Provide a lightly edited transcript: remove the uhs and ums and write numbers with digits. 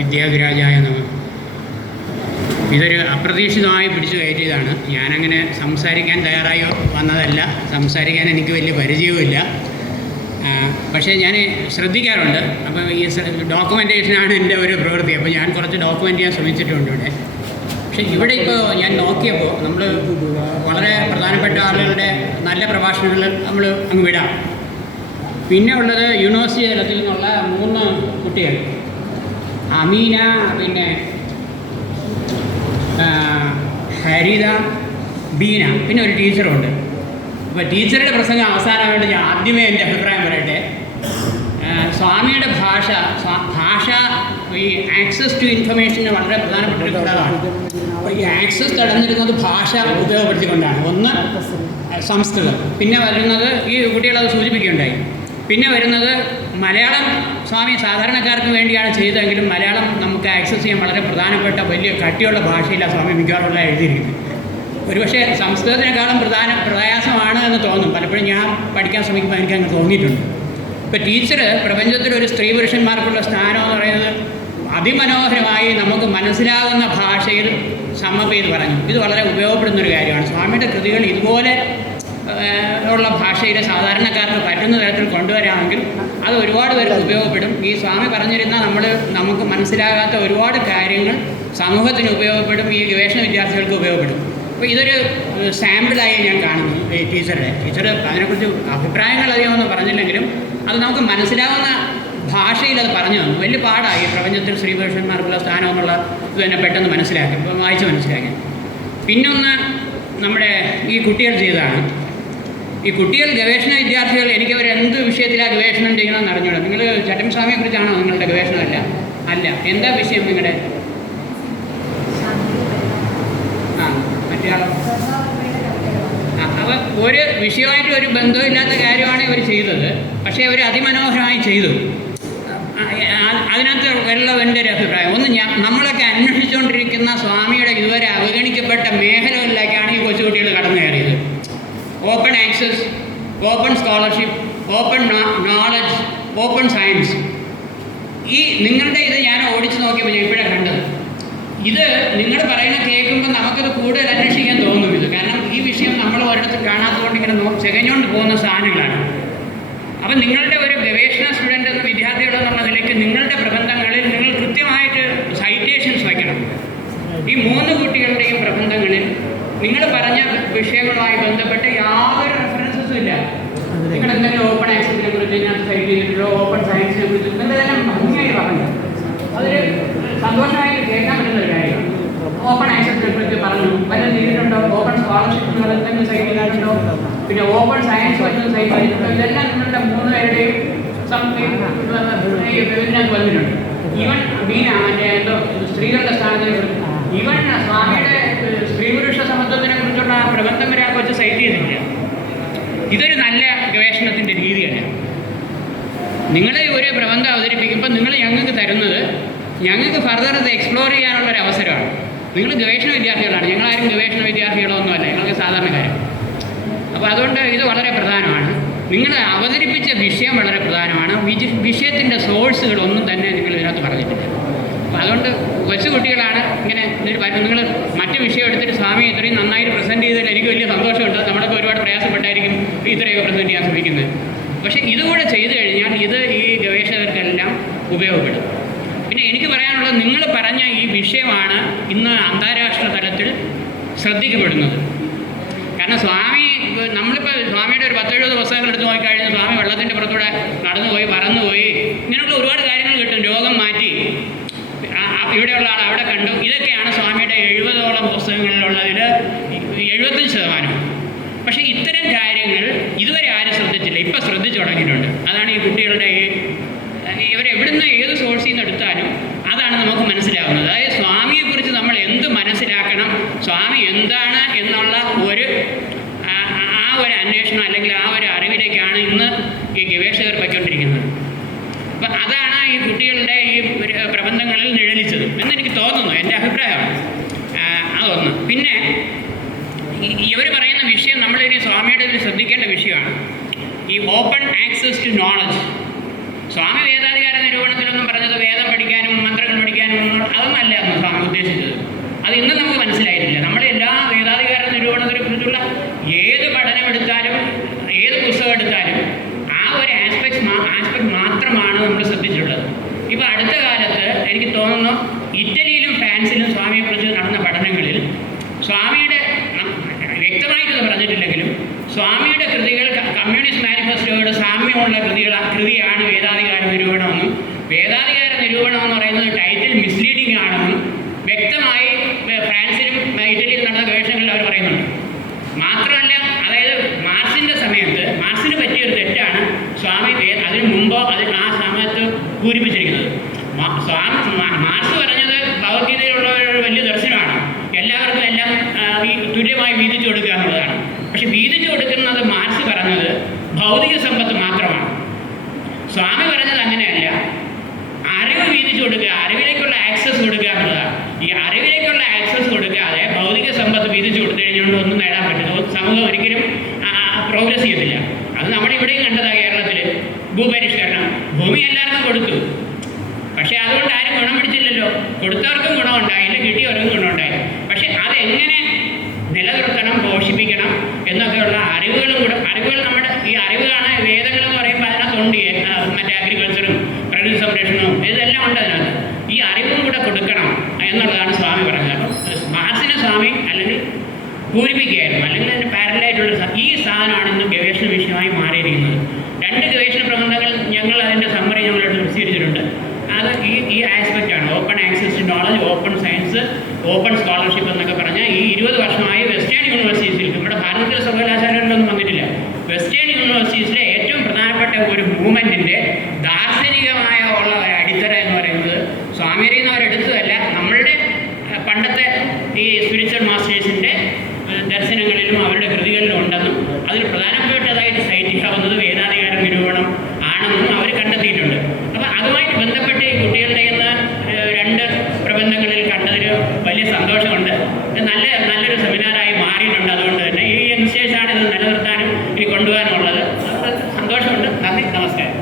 വിദ്യാധിരാജായ നമഃ. ഇതൊരു അപ്രതീക്ഷിതമായി പിടിച്ചു കയറ്റിയതാണ്. ഞാനങ്ങനെ സംസാരിക്കാൻ തയ്യാറായി വന്നതല്ല, സംസാരിക്കാൻ എനിക്ക് വലിയ പരിചയവുമില്ല. പക്ഷേ ഞാൻ ശ്രദ്ധിക്കാറുണ്ട്. അപ്പോൾ ഈ ഡോക്യുമെൻറ്റേഷനാണ് എൻ്റെ ഒരു പ്രവൃത്തി. അപ്പോൾ ഞാൻ കുറച്ച് ഡോക്യുമെൻ്റ് ചെയ്യാൻ ശ്രമിച്ചിട്ടുണ്ട് ഇവിടെ. പക്ഷേ ഇവിടെ ഇപ്പോൾ ഞാൻ നോക്കിയപ്പോൾ നമ്മൾ വളരെ പ്രധാനപ്പെട്ട ആളുകളുടെ നല്ല പ്രഭാഷണങ്ങൾ നമ്മൾ അങ്ങ് വിടാം. പിന്നെ ഉള്ളത് യൂണിവേഴ്സിറ്റി തലത്തിൽ നിന്നുള്ള 3 കുട്ടികൾ, അമീന, പിന്നെ ഹരിത, ബീന, പിന്നെ ഒരു ടീച്ചറുണ്ട്. അപ്പോൾ ടീച്ചറുടെ പ്രസംഗം അവസാനമായിട്ട് ഞാൻ ആദ്യമേ എൻ്റെ അഭിപ്രായം പറയട്ടെ. സ്വാമിയുടെ ഭാഷ ഈ ആക്സസ് ടു ഇൻഫർമേഷന് വളരെ പ്രധാനപ്പെട്ട ഒരു ഘടകമാണ്. അപ്പോൾ ഈ ആക്സസ് തടഞ്ഞിരുന്നത് ഭാഷ ഉപയോഗപ്പെടുത്തിക്കൊണ്ടാണ്. ഒന്ന് സംസ്കൃതം, പിന്നെ വരുന്നത് ഈ കുട്ടികളത് സൂചിപ്പിക്കുകയുണ്ടായി. പിന്നെ വരുന്നത് മലയാളം. സ്വാമി സാധാരണക്കാർക്ക് വേണ്ടിയാണ് ചെയ്തതെങ്കിലും മലയാളം നമുക്ക് ആക്സസ് ചെയ്യാൻ വളരെ പ്രധാനപ്പെട്ട വലിയ കട്ടിയുള്ള ഭാഷയിലാണ് സ്വാമി മിക്കവാറുള്ള എഴുതിയിരിക്കുന്നത്. ഒരുപക്ഷെ സംസ്കൃതത്തിനേക്കാളും പ്രയാസമാണ് എന്ന് തോന്നും. പലപ്പോഴും ഞാൻ പഠിക്കാൻ ശ്രമിക്കുമ്പോൾ എനിക്കങ്ങ് തോന്നിയിട്ടുണ്ട്. ഇപ്പോൾ ടീച്ചർ പ്രപഞ്ചത്തിലൊരു സ്ത്രീ പുരുഷന്മാർക്കുള്ള സ്ഥാനം എന്ന് പറയുന്നത് അതിമനോഹരമായി നമുക്ക് മനസ്സിലാകുന്ന ഭാഷയിൽ സമ്മപ്പ് ചെയ്ത് പറഞ്ഞു. ഇത് വളരെ ഉപയോഗപ്പെടുന്നൊരു കാര്യമാണ്. സ്വാമിയുടെ കൃതികൾ ഇതുപോലെ ഉള്ള ഭാഷയിൽ സാധാരണക്കാർക്ക് പറ്റുന്ന തരത്തിൽ കൊണ്ടുവരാമെങ്കിൽ അത് ഒരുപാട് പേർക്ക് ഉപയോഗപ്പെടും. ഈ സ്വാമി പറഞ്ഞിരുന്ന നമുക്ക് മനസ്സിലാകാത്ത ഒരുപാട് കാര്യങ്ങൾ സമൂഹത്തിന് ഉപയോഗപ്പെടും, ഈ ഗവേഷണ വിദ്യാർത്ഥികൾക്ക് ഉപയോഗപ്പെടും. അപ്പോൾ ഇതൊരു സാമ്പിളായി ഞാൻ കാണുന്നു ഈ ടീച്ചർ അതിനെക്കുറിച്ച് അഭിപ്രായങ്ങൾ അധികമൊന്നും പറഞ്ഞില്ലെങ്കിലും അത് നമുക്ക് മനസ്സിലാവുന്ന ഭാഷയിൽ അത് പറഞ്ഞു തന്നു. വലിയ പാടായി പ്രപഞ്ചത്തിൽ സ്ത്രീ പുരുഷന്മാർക്കുള്ള സ്ഥാനം എന്നുള്ള ഇത് തന്നെ പെട്ടെന്ന് മനസ്സിലാക്കി, ഇപ്പോൾ വായിച്ച് മനസ്സിലാക്കി. പിന്നൊന്ന് നമ്മുടെ ഈ കുട്ടികൾ ചെയ്തതാണ്. ഈ കുട്ടികൾ ഗവേഷണ വിദ്യാർത്ഥികൾ, എനിക്കവർ എന്ത് വിഷയത്തിലാണ് ഗവേഷണം ചെയ്യണമെന്ന് അറിഞ്ഞൂടാ. നിങ്ങൾ ചട്ടമ്പിസ്വാമിയെക്കുറിച്ചാണോ നിങ്ങളുടെ ഗവേഷണമല്ല? അല്ല. എന്താ വിഷയം നിങ്ങളുടെ? മറ്റേ അപ്പോൾ ഒരു വിഷയമായിട്ട് ഒരു ബന്ധമില്ലാത്ത കാര്യമാണ് ഇവർ ചെയ്തത്. പക്ഷേ അവർ അതിമനോഹരമായി ചെയ്തു. അതിനകത്ത് വെള്ളം എൻ്റെ ഒരു അഭിപ്രായം. ഒന്ന് നമ്മളൊക്കെ അന്വേഷിച്ചുകൊണ്ടിരിക്കുന്ന സ്വാമിയുടെ ഇതുവരെ അവഗണിക്കപ്പെട്ട മേഖലകളിലേക്കാണ് ഈ കൊച്ചുകുട്ടികൾ കടന്നു കയറിയത്. Open access, open scholarship, open knowledge, open science. ഈ നിങ്ങളുടെ ഇത് ഞാൻ ഓടിച്ചു നോക്കിയപ്പോൾ ഞാൻ ഇപ്പോഴാണ് കണ്ടത്. ഇത് നിങ്ങൾ പറയുന്ന കേൾക്കുമ്പോൾ നമുക്കത് കൂടുതൽ അന്വേഷിക്കാൻ തോന്നും. ഇത് കാരണം ഈ വിഷയം നമ്മൾ ഒരിടത്തും കാണാത്തതുകൊണ്ട് ഇങ്ങനെ ചെകഞ്ഞുകൊണ്ട് പോകുന്ന സാധനങ്ങളാണ്. അപ്പം നിങ്ങളുടെ ഒരു ഗവേഷണ സ്റ്റുഡൻ്റ് എന്ന വിദ്യാർത്ഥികളെന്നുള്ള നിലയ്ക്ക് നിങ്ങളുടെ പ്രബന്ധങ്ങളിൽ നിങ്ങൾ കൃത്യമായിട്ട് സൈറ്റേഷൻസ് വയ്ക്കണം. ഈ 3 കുട്ടികളുടെയും പ്രബന്ധങ്ങളിൽ നിങ്ങൾ പറഞ്ഞ വിഷയങ്ങളുമായി ബന്ധപ്പെട്ട് യാതൊരു റെഫറൻസസും ഇല്ല. നിങ്ങൾ എന്തെങ്കിലും ഓപ്പൺ ആക്സസിനെ കുറിച്ച് ഇതിനകത്ത് സൈറ്റ് ചെയ്തിട്ടുണ്ടോ, ഓപ്പൺ സയൻസിനെ കുറിച്ച് നിങ്ങളെല്ലാം ഭംഗിയായി പറഞ്ഞു. അതൊരു സന്തോഷമായിട്ട് കേൾക്കാൻ പറ്റുന്ന ഒരു കാര്യമാണ്. ഓപ്പൺ ആക്സസിനെ കുറിച്ച് പറഞ്ഞു, വല്ലതും ചെയ്തിട്ടുണ്ടോ? ഓപ്പൺ സ്കോളർഷിപ്പ് എന്തെങ്കിലും സൈറ്റ് ചെയ്തിട്ടുണ്ടോ? പിന്നെ ഓപ്പൺ സയൻസ് വല്ലതും സൈറ്റ് ചെയ്തിട്ടുണ്ടോ? ഇതെല്ലാം നിങ്ങളുടെ 3 പേരുടെയും ഇതിനകത്ത് വന്നിട്ടുണ്ട്. ഈവൻ ബീന മറ്റേ എന്തോ സ്ത്രീകളുടെ സ്ഥാനത്തിനെ കുറിച്ച്, ഈവൻ സ്വാമിയുടെ സ്ത്രീ പുരുഷ സമത്വത്തിനെ കുറിച്ചുള്ള പ്രബന്ധം വരെ ആ കൊച്ച് സൈറ്റ് ചെയ്തിട്ടില്ല. ഇതൊരു നല്ല ഗവേഷണത്തിൻ്റെ രീതിയല്ല. നിങ്ങൾ ഒരു പ്രബന്ധം അവതരിപ്പിക്കുമ്പോൾ നിങ്ങൾ ഞങ്ങൾക്ക് തരുന്നത് ഞങ്ങൾക്ക് ഫർദർ ഇത് എക്സ്പ്ലോർ ചെയ്യാനുള്ളൊരു അവസരമാണ്. നിങ്ങൾ ഗവേഷണ വിദ്യാർത്ഥികളാണ്, ഞങ്ങളാരും ഗവേഷണ വിദ്യാർത്ഥികളോ ഒന്നുമല്ല, ഞങ്ങൾക്ക് സാധാരണക്കാരും. അപ്പോൾ അതുകൊണ്ട് ഇത് വളരെ പ്രധാനമാണ്. നിങ്ങൾ അവതരിപ്പിച്ച വിഷയം വളരെ പ്രധാനമാണ്. വിഷയത്തിൻ്റെ സോഴ്സുകളൊന്നും തന്നെ നിങ്ങൾ ഇതിനകത്ത് പറഞ്ഞിട്ടില്ല. അപ്പോൾ അതുകൊണ്ട് കൊച്ചുകുട്ടികളാണ് ഇങ്ങനെ നിങ്ങൾ മറ്റ് വിഷയം എടുത്തിട്ട് സ്വാമിയെ ഇത്രയും നന്നായിട്ട് പ്രസൻറ്റ് ചെയ്തതിൽ എനിക്ക് വലിയ സന്തോഷമുണ്ട്. നമ്മളൊക്കെ ഒരുപാട് പ്രയാസപ്പെട്ടായിരിക്കും ഇത്രയൊക്കെ പ്രസൻറ്റ് ചെയ്യാൻ ശ്രമിക്കുന്നത്. പക്ഷേ ഇതുകൂടെ ചെയ്തു കഴിഞ്ഞാൽ ഇത് ഈ ഗവേഷകർക്കെല്ലാം ഉപയോഗപ്പെടും. പിന്നെ എനിക്ക് പറയാനുള്ളത്, നിങ്ങൾ പറഞ്ഞ ഈ വിഷയമാണ് ഇന്ന് അന്താരാഷ്ട്ര തലത്തിൽ ശ്രദ്ധിക്കപ്പെടുന്നത്. കാരണം നമ്മളിപ്പോൾ സ്വാമിയുടെ ഒരു 10-70 പുസ്തകങ്ങൾ എടുത്ത് നോക്കിക്കഴിഞ്ഞാൽ സ്വാമി വെള്ളത്തിൻ്റെ പുറത്തൂടെ നടന്നുപോയി, പറന്നുപോയി, ഇങ്ങനെയുള്ള ഒരുപാട് കാര്യങ്ങൾ കിട്ടും. രോഗം മാറ്റി, ഇവിടെയുള്ള ആൾ അവിടെ കണ്ടു. ഇതൊക്കെയാണ് സ്വാമിയുടെ 70ഓളം പുസ്തകങ്ങളിലുള്ളതിൽ 75%. പക്ഷേ ഇത്തരം കാര്യങ്ങൾ ഇതുവരെ ആരും ശ്രദ്ധിച്ചില്ല. ഇപ്പോൾ ശ്രദ്ധിച്ചു തുടങ്ങിയിട്ടുണ്ട്. അതാണ് ഈ കുട്ടികളുടെ ഇവരെവിടുന്ന് ഏത് സോഴ്സിൽ നിന്ന് എടുത്താലും അതാണ് നമുക്ക് മനസ്സിലാവുന്നത്. അതായത് സ്വാമിയെക്കുറിച്ച് നമ്മൾ എന്ത് മനസ്സിലാക്കണം, സ്വാമി എന്താണ് എന്നുള്ള ഒരു അന്വേഷണം അല്ലെങ്കിൽ ആ ഒരു അറിവിലേക്കാണ് ഇന്ന് ഈ ഗവേഷകർ പൊയ്ക്കൊണ്ടിരിക്കുന്നത്. അപ്പം അതാണ് ഈ കുട്ടികളുടെ ഈ പ്രബന്ധങ്ങളിൽ നിഴലിച്ചത് എന്നെനിക്ക് തോന്നുന്നു, എൻ്റെ അഭിപ്രായമാണ്. അതൊന്ന്. പിന്നെ ഇവർ പറയുന്ന വിഷയം നമ്മളിനി സ്വാമിയുടെ ശ്രദ്ധിക്കേണ്ട വിഷയമാണ് ഈ ഓപ്പൺ ആക്സസ് ടു നോളജ്. സ്വാമി വേദാധികാര നിരൂപണത്തിലൊന്നും പറഞ്ഞത് വേദം പഠിക്കാനും മന്ത്രങ്ങൾ പഠിക്കാനും അതൊന്നല്ല എന്ന് സ്വാമി ഉദ്ദേശിച്ചത്. അത് ഇന്നും നമുക്ക് മനസ്സിലായിട്ടില്ല. നമ്മൾ എല്ലാ വേദാധികാര നിരൂപണത്തിനെ കുറിച്ചുള്ള ഏത് പഠനമെടുത്താലും ഏത് പുസ്തകം എടുത്താലും ആ ഒരു ആസ്പെക്ട് മാത്രമാണ് നമ്മൾ ശ്രദ്ധിച്ചിട്ടുള്ളത്. ഇപ്പോൾ അടുത്ത കാലത്ത് എനിക്ക് തോന്നുന്നു ഇറ്റലിയിലും ഫ്രാൻസിലും സ്വാമിയെക്കുറിച്ച് നടന്ന പഠനങ്ങളിൽ സ്വാമിയുടെ വ്യക്തമായിട്ടൊന്നും പറഞ്ഞിട്ടില്ലെങ്കിലും സ്വാമിയുടെ കൃതികൾ കമ്മ്യൂണിസ്റ്റ് മാനിഫെസ്റ്റോയുടെ സാമ്യമുള്ള കൃതിയാണ് വേദാധികാര നിരൂപണമെന്നും വേദാധികാര നിരൂപണം എന്ന് പറയുന്നത് ടൈറ്റിൽ മിസ്ലീഡിംഗ് ആണെന്നും വ്യക്തമായി ഫ്രാൻസിലും ഇറ്റലിയിലും നടന്ന ഗവേഷണങ്ങളിൽ അവർ പറയുന്നുണ്ട്. മാത്രമല്ല, അതായത് മാർസിൻ്റെ സമയത്ത് മാർസിന് പറ്റിയൊരു തെറ്റാണ് സ്വാമി അതിന് മുമ്പോ ആ സമയത്ത് പൂരിപ്പിച്ചിരിക്കുന്നത്. മാർസ് പറഞ്ഞത് ഭഗവത്ഗീതയിലുള്ള ഒരു വലിയ ദർശനമാണ്, എല്ലാവർക്കും എല്ലാം തുല്യമായി വീതിച്ചു കൊടുക്കുക എന്നുള്ളതാണ്. പക്ഷെ വീതിച്ചു കൊടുക്കുന്നത് മാർസ് പറഞ്ഞത് ഭൗതിക സമ്പത്ത് മാത്രമാണ്. സ്വാമി പറഞ്ഞത് അങ്ങനെയല്ല, അറിവ് വീതിച്ചു കൊടുക്കുക, അറിവിലേക്കുള്ള ആക്സസ് കൊടുക്കുക എന്നുള്ളതാണ്. ഈ അറിവിലേക്കുള്ള ആക്സസ് കൊടുക്കാതെ ഭൗതിക സമ്പത്ത് വീതിച്ചു കൊടുത്തു കഴിഞ്ഞുകൊണ്ട് ഒന്നും നേടാൻ പറ്റില്ല. സമൂഹം ഒരിക്കലും പ്രോഗ്രസ് ചെയ്യത്തില്ല. അത് നമ്മളിവിടെയും കണ്ടതാണ്. കേരളത്തിൽ ഭൂപരിഷ്കരണം, ഭൂമി എല്ലാവർക്കും കൊടുത്തു, പക്ഷെ അതുകൊണ്ട് ആരും ഗുണം പിടിച്ചില്ലല്ലോ. കൊടുത്തവർക്കും ഗുണമുണ്ടായില്ല, കിട്ടിയവർക്കും ഗുണമുണ്ടായി. പക്ഷെ അതെങ്ങനെ നിലനിർത്തണം, പോഷിപ്പിക്കണം എന്നൊക്കെയുള്ള അറിവുകൾ നമ്മുടെ ഈ അറിവാണ് വേദങ്ങൾ എന്ന് പറയുമ്പോൾ അതിനകത്തുണ്ട്. മറ്റേ അഗ്രികൾച്ചറും പ്രകൃതി സംരക്ഷണവും ഇതെല്ലാം ഉണ്ട് അതിനകത്ത്. ഈ അറിവും കൂടെ കൊടുക്കണം എന്നുള്ളതാണ് സ്വാമി പറഞ്ഞത്. അപ്പം മാർസിനെ സ്വാമി അല്ലെങ്കിൽ പൂരിപ്പിക്കുകയായിരുന്നു, അല്ലെങ്കിൽ അതിൻ്റെ പാരലായിട്ടുള്ള ഈ സാധനമാണ് ഇന്ന് ഗവേഷണ വിഷയമായി മാറിയിരിക്കുന്നത്. 2 ഗവേഷണ പ്രബന്ധങ്ങൾ ഞങ്ങൾ അതിൻ്റെ സമ്മറി ഞങ്ങളോട് പ്രസിദ്ധീകരിച്ചിട്ടുണ്ട്. അത് ഈ ആസ്പെക്റ്റാണ് open access to knowledge, open science, open scholarship എന്നൊക്കെ പറഞ്ഞാൽ ഈ 20 വർഷമായി വെസ്റ്റേൺ യൂണിവേഴ്സിറ്റീസിൽ, നമ്മുടെ ഭാരതത്തിലെ സർവകലാശാലകളിലൊന്നും വന്നിട്ടില്ല, വെസ്റ്റേൺ യൂണിവേഴ്സിറ്റീസിലെ ഏറ്റവും പ്രധാനപ്പെട്ട ഒരു മൂവ്മെൻറ്റിൻ്റെ ദാർശനികമായ ഉള്ള ഒരു അടിത്തറ എന്ന് പറയുന്നത് സ്വാമിയിൽ നിന്ന് അവരെടുത്തതല്ല, നമ്മളുടെ പണ്ടത്തെ ഈ സ്പിരിച്വൽ മാസ്റ്റേഴ്സിൻ്റെ ദർശനങ്ങളിലും അവരുടെ കൃതികളിലും ഉണ്ടെന്നും അതിൽ പ്രധാനപ്പെട്ടതായിട്ട് സൈറ്റ് ചെയ്യാവുന്നത് വേദാധികാര നിരൂപണം ആണെന്നും അവർ കണ്ടെത്തിയിട്ടുണ്ട്. അപ്പോൾ അതുമായിട്ട് ബന്ധപ്പെട്ട് ഈ കുട്ടികളുടെ 2 പ്രബന്ധങ്ങളിൽ കണ്ടതിൽ വലിയ സന്തോഷമുണ്ട്. നല്ലൊരു സെമിനാറായി മാറിയിട്ടുണ്ട്. അതുകൊണ്ട് തന്നെ ഈ യങ്സ്റ്റേഴ്സാണ് ഇത് നിലനിർത്താനും ഇനി കൊണ്ടുപോകാനുള്ളത്. സന്തോഷമുണ്ട്. നന്ദി, നമസ്കാരം.